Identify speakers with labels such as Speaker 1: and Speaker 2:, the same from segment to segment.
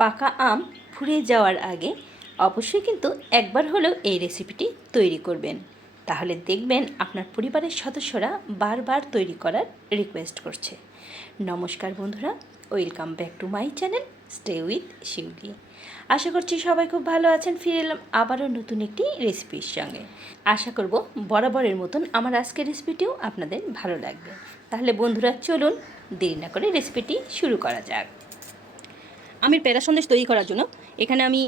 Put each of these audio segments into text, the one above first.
Speaker 1: পাকা আম ফুরিয়ে যাওয়ার আগে অবশ্যই কিন্তু একবার হলেও এই রেসিপিটি তৈরি করবেন। তাহলে দেখবেন আপনার পরিবারের সদস্যরা বারবার তৈরি করার রিকোয়েস্ট করছে। নমস্কার বন্ধুরা welcome back to my channel stay with Shiuli আশা করছি সবাই খুব ভালো আছেন, ফিরে এলাম আবারও নতুন একটি রেসিপির সঙ্গে। আশা করব বরাবরের মতন আমার আজকের রেসিপিটিও আপনাদের ভালো লাগবে। তাহলে বন্ধুরা, চলুন দেরি না করে রেসিপিটি শুরু করা যাক। আমের পেড়া সন্দেশ তৈরি করার জন্য এখানে আমি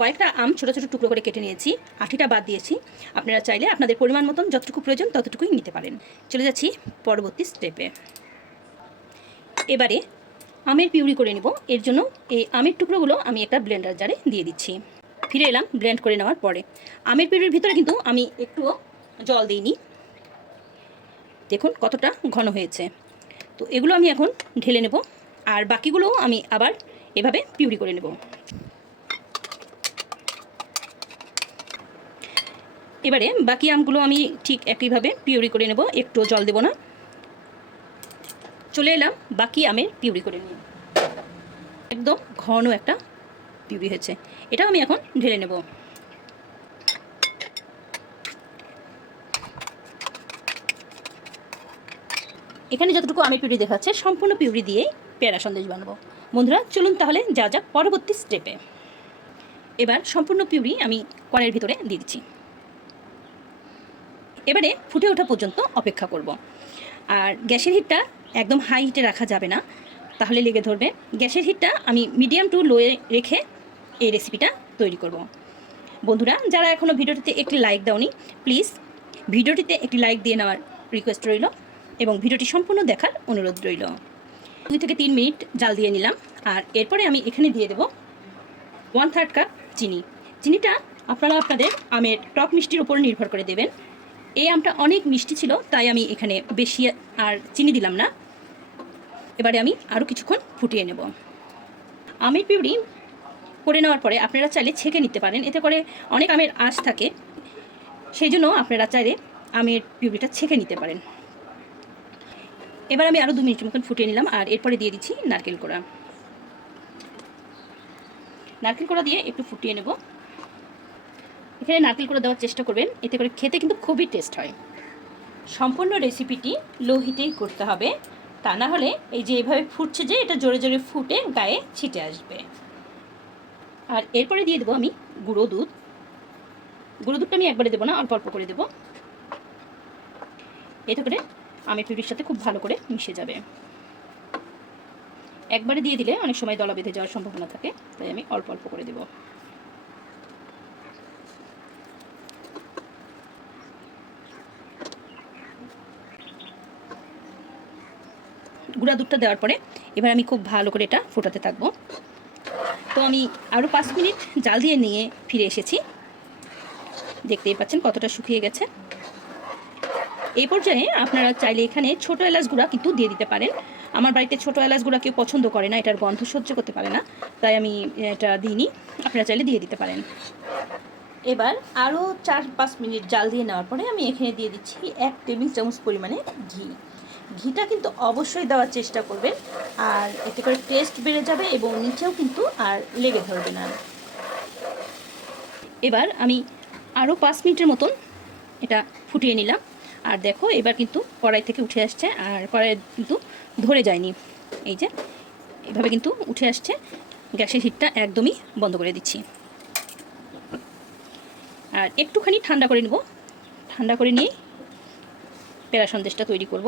Speaker 1: কয়েকটা আম ছোটো ছোটো টুকরো করে কেটে নিয়েছি, আঠিটা বাদ দিয়েছি। আপনারা চাইলে আপনাদের পরিমাণ মতন যতটুকু প্রয়োজন ততটুকুই নিতে পারেন। চলে যাচ্ছি পরবর্তী স্টেপে এবারে আমের পিউরি করে নেব। এর জন্য এই আমের টুকরোগুলো আমি একটা ব্লেন্ডার জারে দিয়ে দিচ্ছি। ফিরে এলাম ব্লেন্ড করে নেওয়ার পরে। আমের পিউরির ভিতরে কিন্তু আমি একটুও জল দিইনি। দেখুন কতটা ঘন হয়েছে। তো এগুলো আমি এখন ঢেলে নেব। আর বাকিগুলোও আমি আবার এভাবে পিউরি করে নেব। এবারে বাকি আমগুলো আমি ঠিক একইভাবে পিউরি করে নেব একটু জল দেব না। চলে এলাম বাকি আমের পিউরি করে নিয়ে। একদম ঘন একটা পিউরি হয়েছে। এটাও আমি এখন ঢেলে নেব। এখানে যতটুকু আমের পিউরি দেখাচ্ছে, সম্পূর্ণ পিউরি দিয়েই পেয়ারা সন্দেশ বানাবো। বন্ধুরা, চলুন তাহলে যা যাক পরবর্তী স্টেপে এবার সম্পূর্ণ পিউরি আমি কড়াইয়ের ভিতরে দিয়ে দিচ্ছি। এবারে ফুটে ওঠা পর্যন্ত অপেক্ষা করব। আর গ্যাসের হিটটা একদম হাই হিটে রাখা যাবে না। তাহলে লেগে ধরবে, গ্যাসের হিটটা আমি মিডিয়াম টু লোয়ে রেখে এই রেসিপিটা তৈরি করব। বন্ধুরা, যারা এখনও ভিডিওটিতে একটি লাইক দাওনি প্লিজ ভিডিওটিতে একটি লাইক দিয়ে নেওয়ার রিকোয়েস্ট রইল এবং ভিডিওটি সম্পূর্ণ দেখার অনুরোধ রইল। দুই থেকে তিন মিনিট জাল দিয়ে নিলাম। আর এরপরে আমি এখানে দিয়ে দেব ওয়ান থার্ড কাপ চিনি। চিনিটা আপনারা আপনাদের আমের টক মিষ্টির উপর নির্ভর করে দেবেন। এই আমটা অনেক মিষ্টি ছিল, তাই আমি এখানে বেশি আর চিনি দিলাম না। এবারে আমি আরও কিছুক্ষণ ফুটিয়ে নেব। আমের পিউরি করে নেওয়ার পরে আপনারা চাইলে ছেঁকে নিতে পারেন, এতে করে অনেক আমের আঁশ থাকে। সেই জন্য আপনারা চাইলে আমের পিউরিটা ছেঁকে নিতে পারেন। এবার আমি আরও দু মিনিট মতন ফুটিয়ে নিলাম, আর এরপরে দিয়ে দিচ্ছি নারকেল কোড়া। নারকেল কোড়া দিয়ে একটু ফুটিয়ে নেব। এখানে নারকেল কোড়া দেওয়ার চেষ্টা করবেন, এতে করে খেতে কিন্তু খুবই টেস্ট হয়। সম্পূর্ণ রেসিপিটি লো হিটেই করতে হবে, তা না হলে এই যে এভাবে ফুটছে যে, এটা জোরে জোরে ফুটে গায়ে ছিটে আসবে। আর এরপরে দিয়ে দেবো আমি গুঁড়ো দুধ। গুঁড়ো দুধটা আমি একবারে দেবো না, অল্প অল্প করে দেবো। এতে করে আমের পিউরির সাথে খুব ভালো করে মিশে যাবে। একবারে দিয়ে দিলে অনেক সময় দলা বেঁধে যাওয়ার সম্ভাবনা থাকে, তাই আমি অল্প অল্প করে দেবো। গুঁড়া দুধটা দেওয়ার পরে এবার আমি খুব ভালো করে এটা ফোটাতে থাকব। তো আমি আরও পাঁচ মিনিট জাল দিয়ে নিয়ে ফিরে এসেছি। দেখতেই পাচ্ছেন কতটা শুকিয়ে গেছে। এই পর্যায়ে আপনারা চাইলে এখানে ছোটো এলাচ গুঁড়া কিন্তু দিয়ে দিতে পারেন। আমার বাড়িতে ছোটো এলাচ গুঁড়া কেউ পছন্দ করে না এটার গন্ধ সহ্য করতে পারে না তাই আমি এটা দিইনি। আপনারা চাইলে দিয়ে দিতে পারেন। এবার আরও চার পাঁচ মিনিট জাল দিয়ে নেওয়ার পরে আমি এখানে দিয়ে দিচ্ছি এক টেবিল চামচ পরিমাণে ঘি। ঘিটা কিন্তু অবশ্যই দেওয়ার চেষ্টা করবেন আর এতে করে টেস্ট বেড়ে যাবে এবং নিচেও কিন্তু আর লেগে ধরবে না। এবার আমি আরও পাঁচ মিনিটের মতন এটা ফুটিয়ে নিলাম। আর দেখো, এবার কিন্তু কড়াই থেকে উঠে আসছে, আর কড়াই কিন্তু ধরে যায়নি। এই যে, এভাবে কিন্তু উঠে আসছে। গ্যাসের হিটটা একদমই বন্ধ করে দিচ্ছি। আর একটুখানি ঠান্ডা করে নেব। ঠান্ডা করে নিয়ে পেড়া সন্দেশটা তৈরি করব।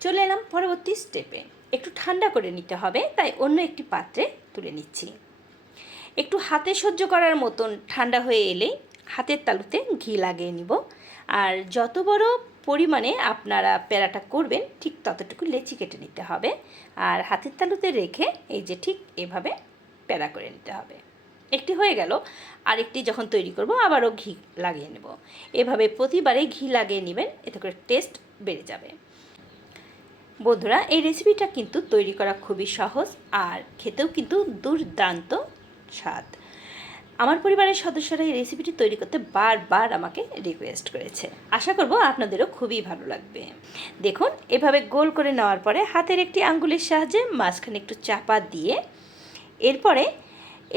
Speaker 1: চলে এলাম পরবর্তী স্টেপে একটু ঠান্ডা করে নিতে হবে, তাই অন্য একটি পাত্রে তুলে নিচ্ছি। একটু হাতে সহ্য করার মতন ঠান্ডা হয়ে এলেই হাতের তালুতে ঘি লাগিয়ে নিব। আর যত বড় পরিমাণে আপনারা প্যারাটা করবেন, ঠিক ততটুকু লেচি কেটে নিতে হবে। আর হাতের তালুতে রেখে এই যে ঠিক এভাবে প্যারা করে নিতে হবে। একটি হয়ে গেল। আরেকটি যখন তৈরি করব, আবারও ঘি লাগিয়ে নেব। এভাবে প্রতিবারে ঘি লাগিয়ে নেবেন, এতে করে টেস্ট বেড়ে যাবে। বন্ধুরা, এই রেসিপিটা কিন্তু তৈরি করা খুবই সহজ আর খেতেও কিন্তু দুর্দান্ত স্বাদ। আমার পরিবারের সদস্যরা এই রেসিপিটি তৈরি করতে বারবার আমাকে রিকোয়েস্ট করেছে। আশা করব আপনাদেরও খুবই ভালো লাগবে। দেখুন, এভাবে গোল করে নেওয়ার পরে হাতের একটি আঙ্গুলের সাহায্যে মাঝখানে একটু চাপা দিয়ে এরপরে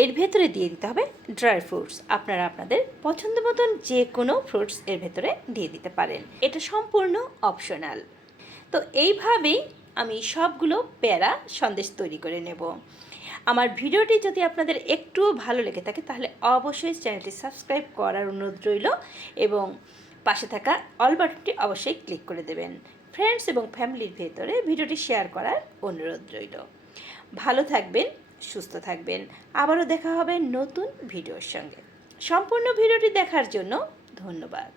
Speaker 1: এর ভেতরে দিয়ে দিতে হবে ড্রাই ফ্রুটস আপনারা আপনাদের পছন্দ মতন যে কোনো ফ্রুটস এর ভেতরে দিয়ে দিতে পারেন। এটা সম্পূর্ণ অপশনাল তো এইভাবেই আমি সবগুলো প্যারা সন্দেশ তৈরি করে নেব। আমার ভিডিওটি যদি আপনাদের একটুও ভালো লেগে থাকে, তাহলে অবশ্যই চ্যানেলটি সাবস্ক্রাইব করার অনুরোধ রইল এবং পাশে থাকা অল বাটনটি অবশ্যই ক্লিক করে দেবেন। ফ্রেন্ডস এবং ফ্যামিলির ভেতরে ভিডিওটি শেয়ার করার অনুরোধ রইল। ভালো থাকবেন, সুস্থ থাকবেন। আবারও দেখা হবে নতুন ভিডিওর সঙ্গে। সম্পূর্ণ ভিডিওটি দেখার জন্য ধন্যবাদ।